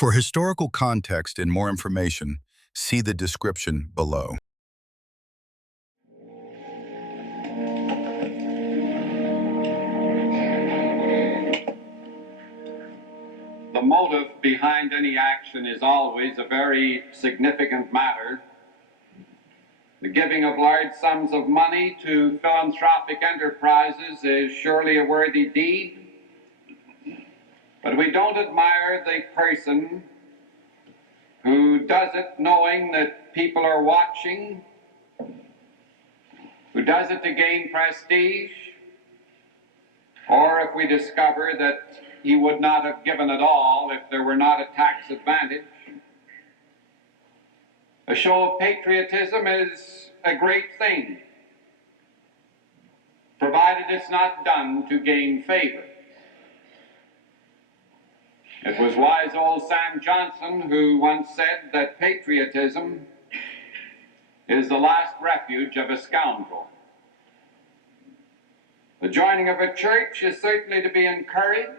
For historical context and more information, see the description below. The motive behind any action is always a very significant matter. The giving of large sums of money to philanthropic enterprises is surely a worthy deed, but we don't admire the person who does it knowing that people are watching, who does it to gain prestige, or if we discover that he would not have given at all if there were not a tax advantage. A show of patriotism is a great thing, provided it's not done to gain favor. It was wise old Sam Johnson who once said that patriotism is the last refuge of a scoundrel. The joining of a church is certainly to be encouraged,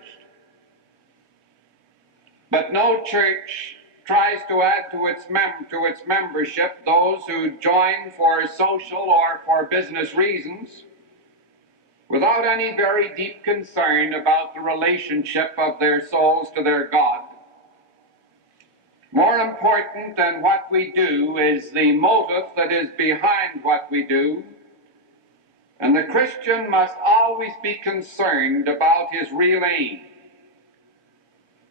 but no church tries to add to its membership those who join for social or for business reasons without any very deep concern about the relationship of their souls to their God. More important than what we do is the motive that is behind what we do, and the Christian must always be concerned about his real aim.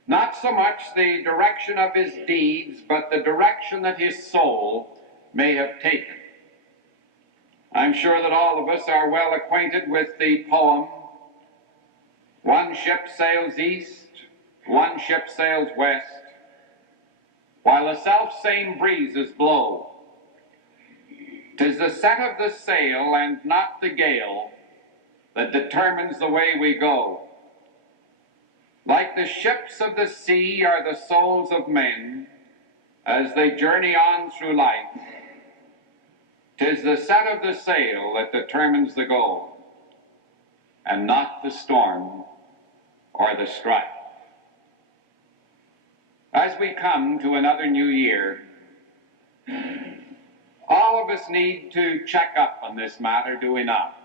Not so much the direction of his deeds, but the direction that his soul may have taken. I'm sure that all of us are well acquainted with the poem, "One ship sails east, one ship sails west, while the self-same breezes blow. 'Tis the set of the sail and not the gale that determines the way we go. Like the ships of the sea are the souls of men as they journey on through life. 'Tis the set of the sail that determines the goal, and not the storm or the strife." As we come to another new year, all of us need to check up on this matter, do we not?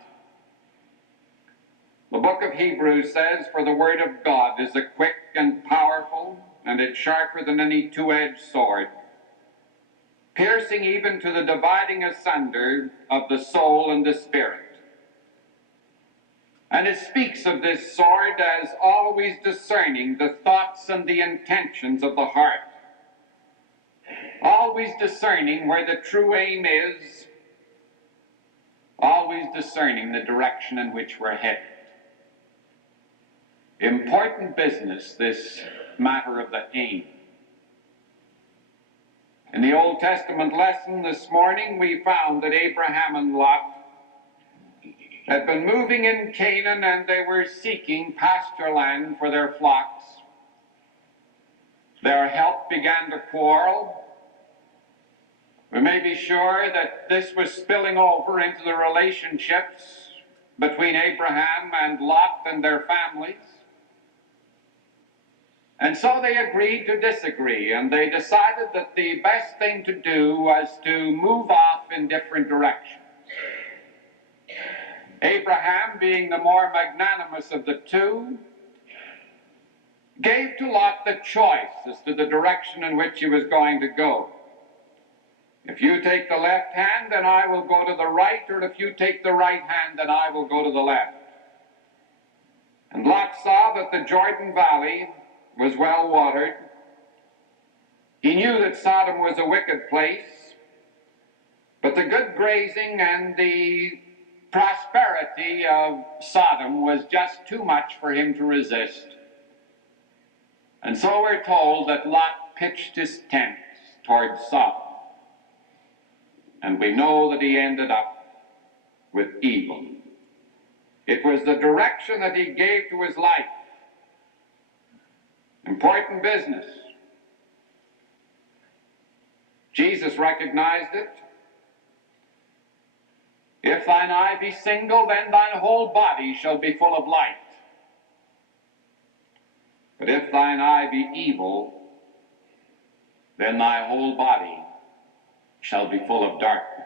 The book of Hebrews says, "For the word of God is a quick and powerful, and it's sharper than any two-edged sword, piercing even to the dividing asunder of the soul and the spirit." And it speaks of this sword as always discerning the thoughts and the intentions of the heart, always discerning where the true aim is, always discerning the direction in which we're headed. Important business, this matter of the aim. In the Old Testament lesson this morning, we found that Abraham and Lot had been moving in Canaan, and they were seeking pasture land for their flocks. Their help began to quarrel. We may be sure that this was spilling over into the relationships between Abraham and Lot and their families. And so they agreed to disagree, and they decided that the best thing to do was to move off in different directions. Abraham, being the more magnanimous of the two, gave to Lot the choice as to the direction in which he was going to go. "If you take the left hand, then I will go to the right, or if you take the right hand, then I will go to the left." And Lot saw that the Jordan Valley was well watered. He knew that Sodom was a wicked place, but the good grazing and the prosperity of Sodom was just too much for him to resist. And so we're told that Lot pitched his tents towards Sodom. And we know that he ended up with evil. It was the direction that he gave to his life. Important business. Jesus recognized it. "If thine eye be single, then thine whole body shall be full of light. But if thine eye be evil, then thy whole body shall be full of darkness.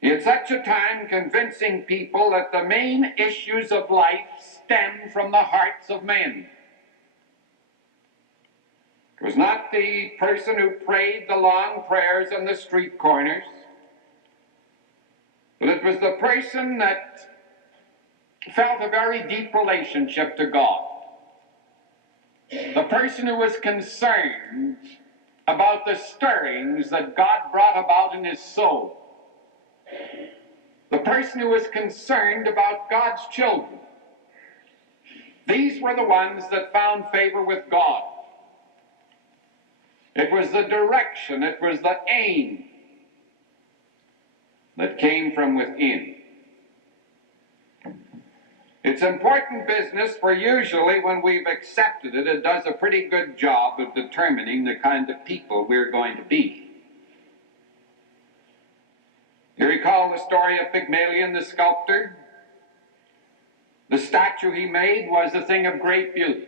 He at such a time convincing people that the main issues of life stem from the hearts of men. It was not the person who prayed the long prayers on the street corners, but it was the person that felt a very deep relationship to God. The person who was concerned about the stirrings that God brought about in his soul. The person who was concerned about God's children. These were the ones that found favor with God. It was the direction, it was the aim that came from within. It's important business, for usually when we've accepted it, it does a pretty good job of determining the kind of people we're going to be. You recall the story of Pygmalion the sculptor? The statue he made was a thing of great beauty.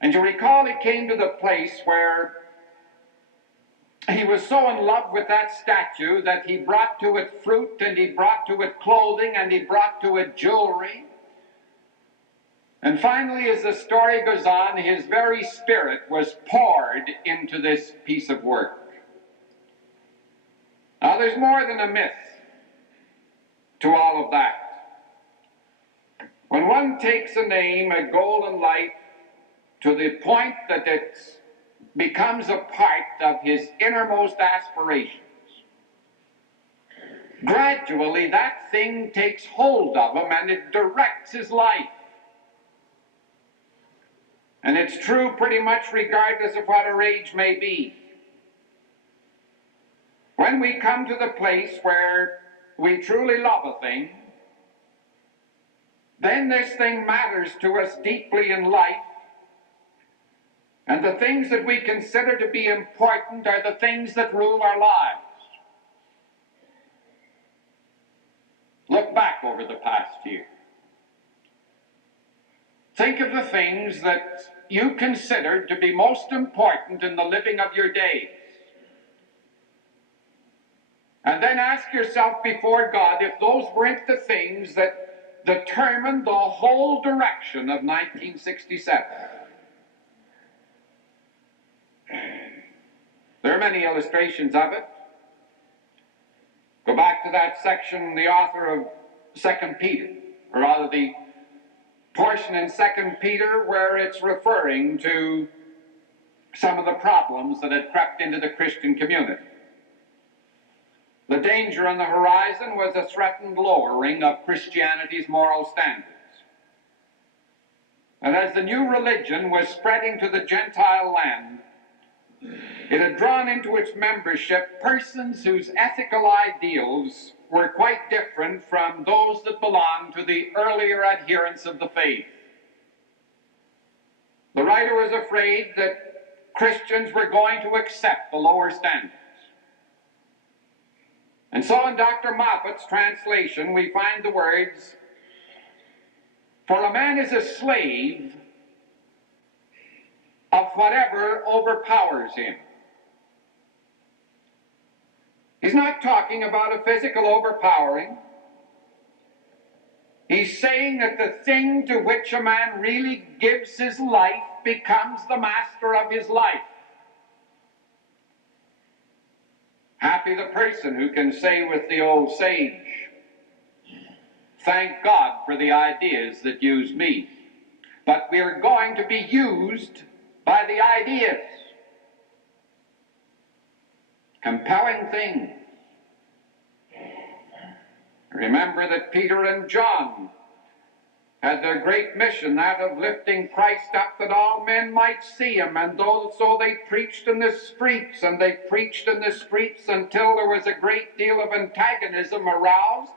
And you recall he came to the place where he was so in love with that statue that he brought to it fruit, and he brought to it clothing, and he brought to it jewelry. And finally, as the story goes on, his very spirit was poured into this piece of work. Now, there's more than a myth to all of that. When one takes a name, a goal in life, to the point that it becomes a part of his innermost aspirations, gradually that thing takes hold of him and it directs his life. And it's true pretty much regardless of what our age may be. When we come to the place where we truly love a thing, then this thing matters to us deeply in life, and the things that we consider to be important are the things that rule our lives. Look back over the past year. Think of the things that you considered to be most important in the living of your days. And then ask yourself before God if those weren't the things that determined the whole direction of 1967. There are many illustrations of it. Go back to that section, the author of 2 Peter, or rather the portion in 2 Peter where it's referring to some of the problems that had crept into the Christian community. The danger on the horizon was a threatened lowering of Christianity's moral standards. And as the new religion was spreading to the Gentile land, it had drawn into its membership persons whose ethical ideals were quite different from those that belonged to the earlier adherents of the faith. The writer was afraid that Christians were going to accept the lower standards. And so in Dr. Moffat's translation, we find the words, "For a man is a slave of whatever overpowers him." He's not talking about a physical overpowering. He's saying that the thing to which a man really gives his life becomes the master of his life. Happy the person who can say with the old sage, "Thank God for the ideas that use me, but we're going to be used by the ideas." Compelling things. Remember that Peter and John had their great mission, that of lifting Christ up that all men might see him, and so they preached in the streets, and they preached in the streets until there was a great deal of antagonism aroused,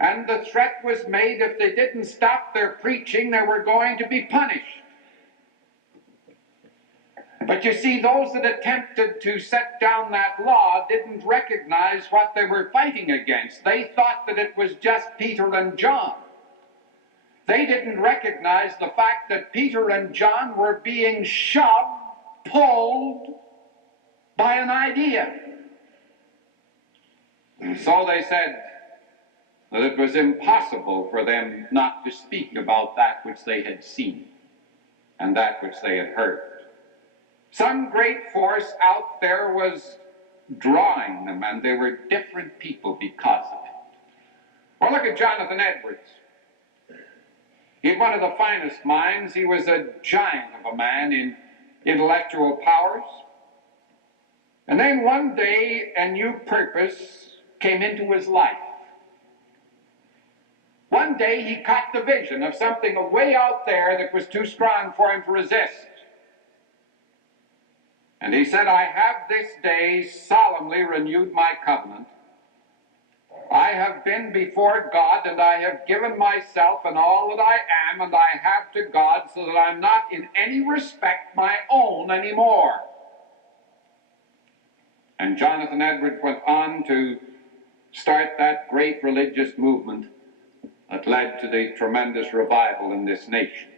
and the threat was made if they didn't stop their preaching, they were going to be punished. But you see, those that attempted to set down that law didn't recognize what they were fighting against. They thought that it was just Peter and John. They didn't recognize the fact that Peter and John were being shoved pulled by an idea. And so they said that it was impossible for them not to speak about that which they had seen and that which they had heard. Some great force out there was drawing them, and they were different people because of it. Well, look at Jonathan Edwards. He had one of the finest minds. He was a giant of a man in intellectual powers. And then one day, a new purpose came into his life. One day, he caught the vision of something way out there that was too strong for him to resist. And he said, I have this day solemnly renewed my covenant. I have been before God, and I have given myself and all that I am and I have to God, so that I'm not in any respect my own anymore. And Jonathan Edwards went on to start that great religious movement that led to the tremendous revival in this nation.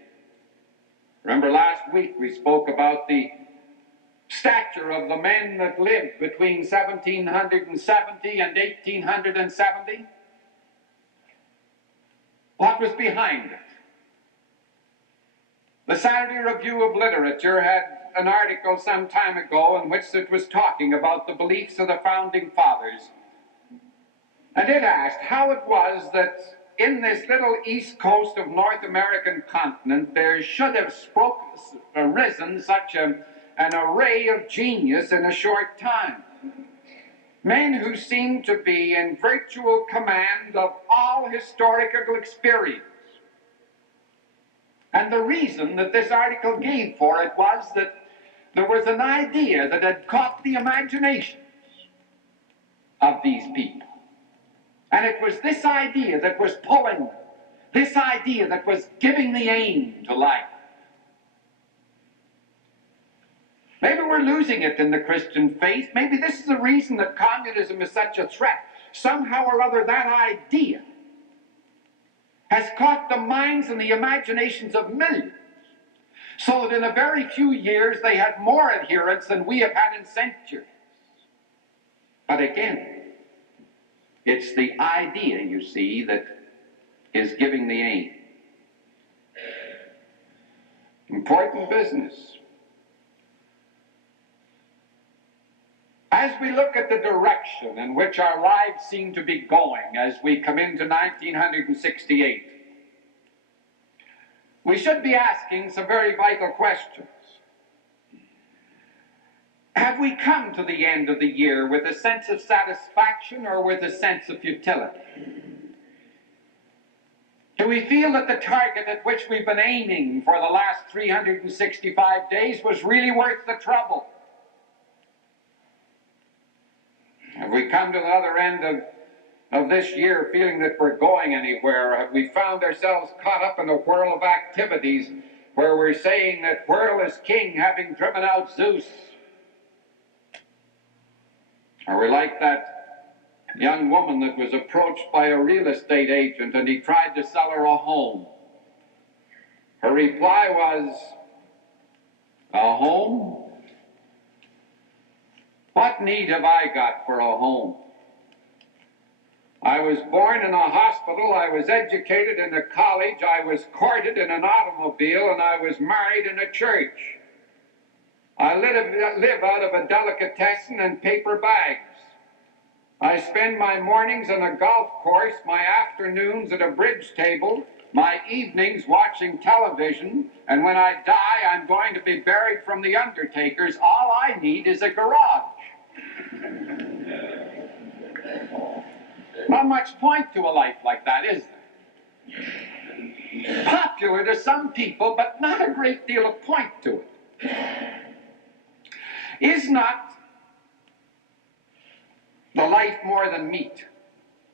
Remember last week we spoke about the stature of the men that lived between 1770 and 1870. What was behind it? The Saturday Review of Literature had an article some time ago in which it was talking about the beliefs of the Founding Fathers. And it asked how it was that in this little east coast of North American continent there should have arisen such an array of genius in a short time. Men who seemed to be in virtual command of all historical experience. And the reason that this article gave for it was that there was an idea that had caught the imaginations of these people. And it was this idea that was pulling them, this idea that was giving the aim to life. Maybe we're losing it in the Christian faith. Maybe this is the reason that communism is such a threat. Somehow or other, that idea has caught the minds and the imaginations of millions, so that in a very few years they had more adherents than we have had in centuries. But again, it's the idea, you see, that is giving the aim. Important business. As we look at the direction in which our lives seem to be going as we come into 1968, we should be asking some very vital questions. Have we come to the end of the year with a sense of satisfaction or with a sense of futility? Do we feel that the target at which we've been aiming for the last 365 days was really worth the trouble? Have we come to the other end of this year feeling that we're going anywhere? Or have we found ourselves caught up in a whirl of activities where we're saying that whirl is king, having driven out Zeus? Are we like that young woman that was approached by a real estate agent and he tried to sell her a home? Her reply was, "A home? What need have I got for a home? I was born in a hospital, I was educated in a college, I was courted in an automobile, and I was married in a church. I live out of a delicatessen and paper bags. I spend my mornings on a golf course, my afternoons at a bridge table, my evenings watching television, and when I die, I'm going to be buried from the undertakers. All I need is a garage." Not much point to a life like that, is there? Popular to some people, but not a great deal of point to it. Is not the life more than meat,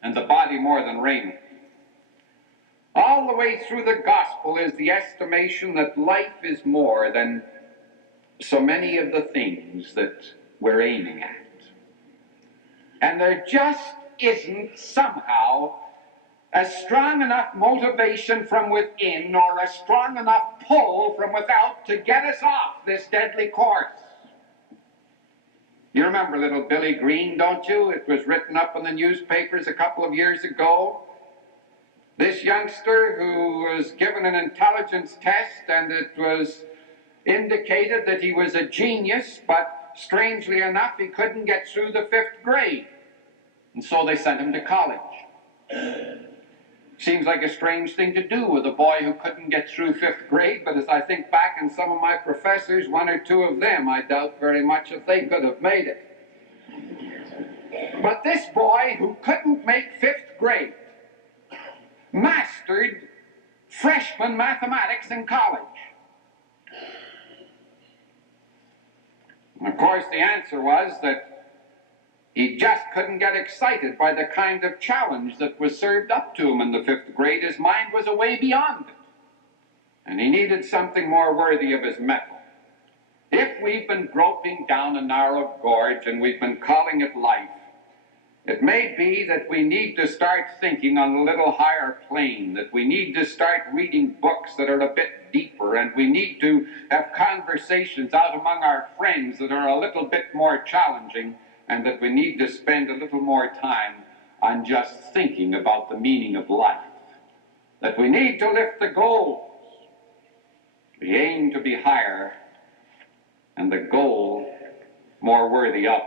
and the body more than raiment? All the way through the gospel is the estimation that life is more than so many of the things that we're aiming at. And there just isn't somehow a strong enough motivation from within or a strong enough pull from without to get us off this deadly course. You remember little Billy Green, don't you? It was written up in the newspapers a couple of years ago. This youngster who was given an intelligence test, and it was indicated that he was a genius, but strangely enough, he couldn't get through the 5th grade. And so they sent him to college. Seems like a strange thing to do with a boy who couldn't get through 5th grade, but as I think back on some of my professors, one or two of them, I doubt very much if they could have made it. But this boy who couldn't make 5th grade mastered freshman mathematics in college. And of course, the answer was that he just couldn't get excited by the kind of challenge that was served up to him in the 5th grade. His mind was away beyond it. And he needed something more worthy of his mettle. If we've been groping down a narrow gorge and we've been calling it life, it may be that we need to start thinking on a little higher plane, that we need to start reading books that are a bit deeper, and we need to have conversations out among our friends that are a little bit more challenging, and that we need to spend a little more time on just thinking about the meaning of life. That we need to lift the goals. We aim to be higher, and the goal more worthy of us.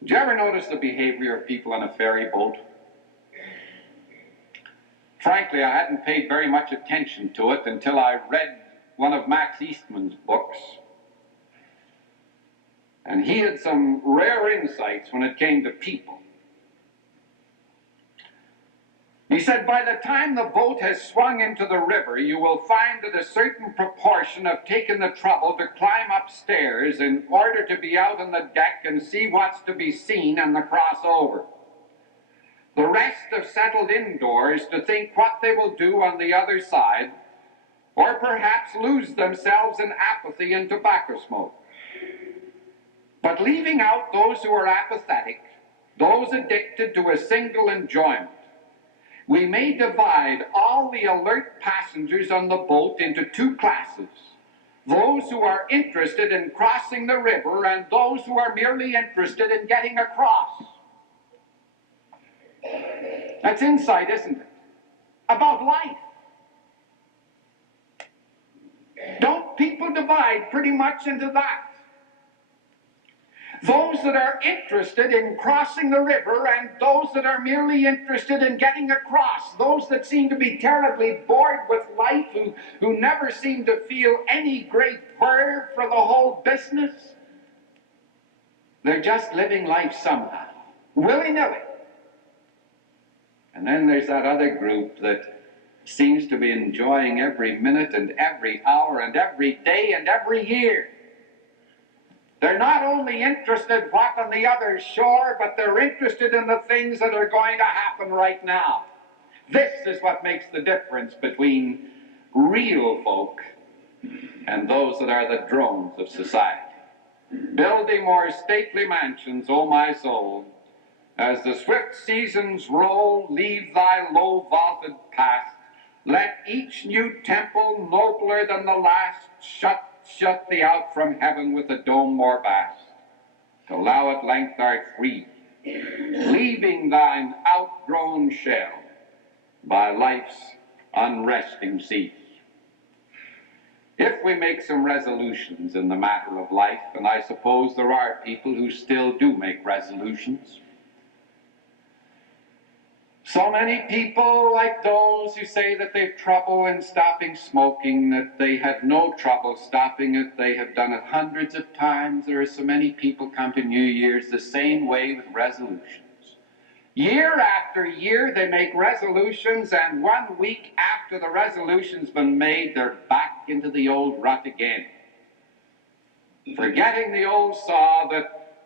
Did you ever notice the behavior of people on a ferry boat? Frankly, I hadn't paid very much attention to it until I read one of Max Eastman's books. And he had some rare insights when it came to people. He said, by the time the boat has swung into the river, you will find that a certain proportion have taken the trouble to climb upstairs in order to be out on the deck and see what's to be seen and the crossover. The rest have settled indoors to think what they will do on the other side, or perhaps lose themselves in apathy and tobacco smoke. But leaving out those who are apathetic, those addicted to a single enjoyment, we may divide all the alert passengers on the boat into two classes: those who are interested in crossing the river and those who are merely interested in getting across. That's insight, isn't it? About life. Don't people divide pretty much into that? Those that are interested in crossing the river and those that are merely interested in getting across. Those that seem to be terribly bored with life, who never seem to feel any great verve for the whole business. They're just living life somehow, willy-nilly. And then there's that other group that seems to be enjoying every minute and every hour and every day and every year. They're not only interested what on the other shore, but they're interested in the things that are going to happen right now. This is what makes the difference between real folk and those that are the drones of society. Building more stately mansions, O my soul, as the swift seasons roll, leave thy low vaulted past. Let each new temple, nobler than the last, shut thee out from heaven with a dome more vast, till thou at length art free, leaving thine outgrown shell by life's unresting seas. If we make some resolutions in the matter of life, and I suppose there are people who still do make resolutions, so many people, like those who say that they've trouble in stopping smoking, that they have no trouble stopping it, they have done it hundreds of times. There are so many people come to New Year's the same way with resolutions. Year after year, they make resolutions, and 1 week after the resolution's been made, they're back into the old rut again. Forgetting the old saw that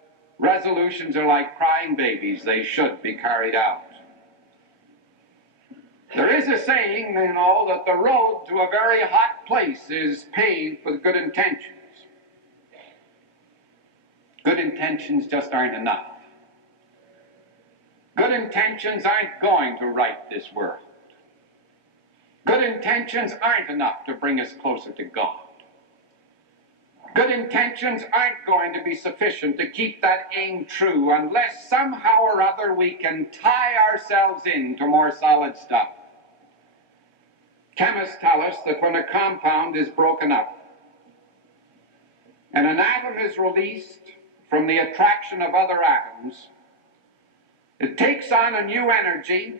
resolutions are like crying babies, they should be carried out. There is a saying, that the road to a very hot place is paved with good intentions. Good intentions just aren't enough. Good intentions aren't going to right this world. Good intentions aren't enough to bring us closer to God. Good intentions aren't going to be sufficient to keep that aim true unless somehow or other we can tie ourselves into more solid stuff. Chemists tell us that when a compound is broken up and an atom is released from the attraction of other atoms, it takes on a new energy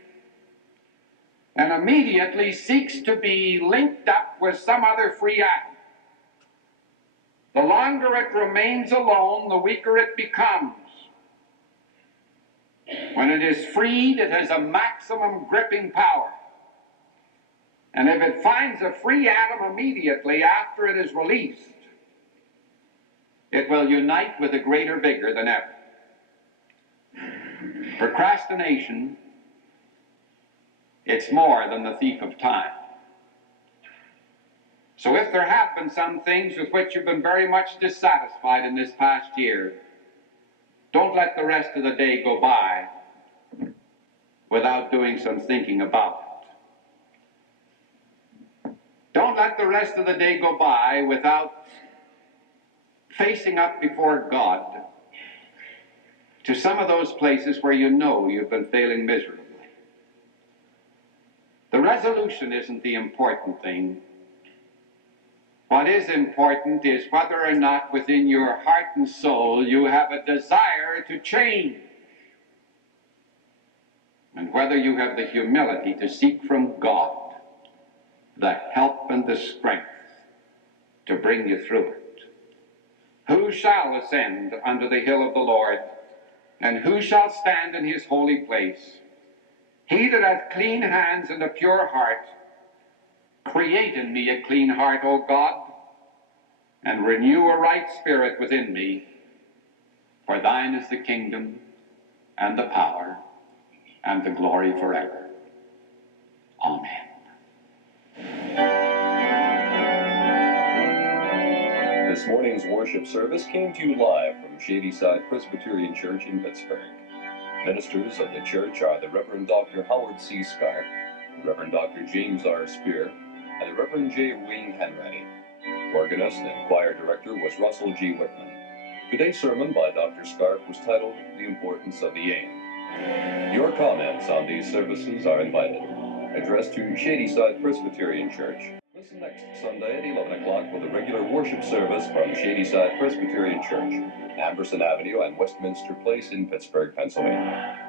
and immediately seeks to be linked up with some other free atom. The longer it remains alone, the weaker it becomes. When it is freed, it has a maximum gripping power. And if it finds a free atom immediately after it is released, it will unite with a greater vigor than ever. Procrastination, it's more than the thief of time. So if there have been some things with which you've been very much dissatisfied in this past year, don't let the rest of the day go by without doing some thinking about it. Don't let the rest of the day go by without facing up before God to some of those places where you know you've been failing miserably. The resolution isn't the important thing. What is important is whether or not within your heart and soul you have a desire to change, and whether you have the humility to seek from God the help and the strength to bring you through it. Who shall ascend unto the hill of the Lord, and who shall stand in his holy place? He that hath clean hands and a pure heart, create in me a clean heart, O God, and renew a right spirit within me. For thine is the kingdom, and the power, and the glory forever. Amen. This morning's worship service came to you live from Shadyside Presbyterian Church in Pittsburgh. Ministers of the church are the Reverend Dr. Howard C. Scharfe, the Reverend Dr. James R. Spear, and the Reverend J. Wayne Henry. Organist and choir director was Russell G. Whitman. Today's sermon by Dr. Scharfe was titled, The Importance of the Aim. Your comments on these services are invited. Addressed to Shadyside Presbyterian Church. Listen next Sunday at 11 o'clock for the regular worship service from Shadyside Presbyterian Church, Amberson Avenue and Westminster Place in Pittsburgh, Pennsylvania.